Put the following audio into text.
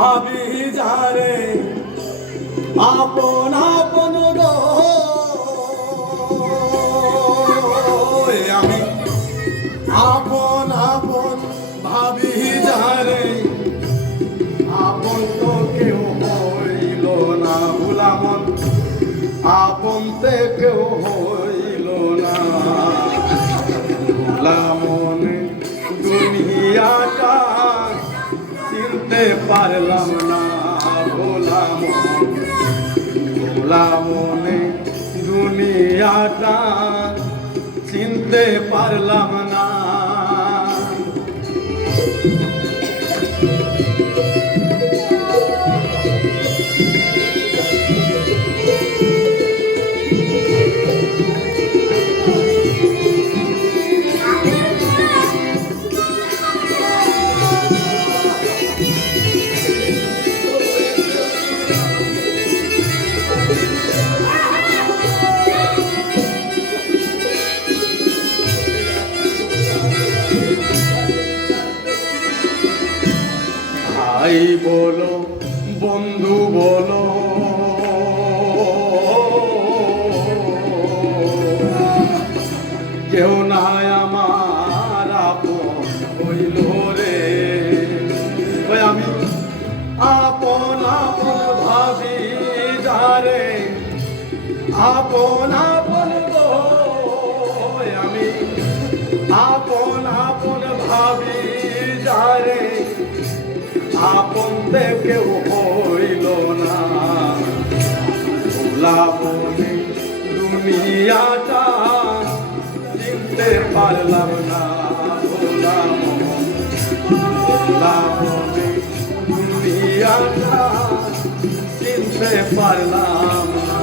ভাবি যারে আপন আপন গো আমি আপন আপন ভাবি যারে আপন তো কেউ হইল না ভুলামন আপন তে কেউ হইল না ভুলামন দুনিয়াটা চিনতে পারলাম না ভোলামন দুনিয়াটা চিনতে পারলাম না ভাই বলো বন্ধু বলো কেউ নাই আমার আপন হইল রে আমি আপন আপন ভাবি যারে আপন আপন গো আমি আপন আপন ভাবি যারে আপন কেউ হইল না ভোলামনে দুনিয়াটা চিনতে পারলাম না ভোলামনে দুনিয়াটা চিনতে পারলাম না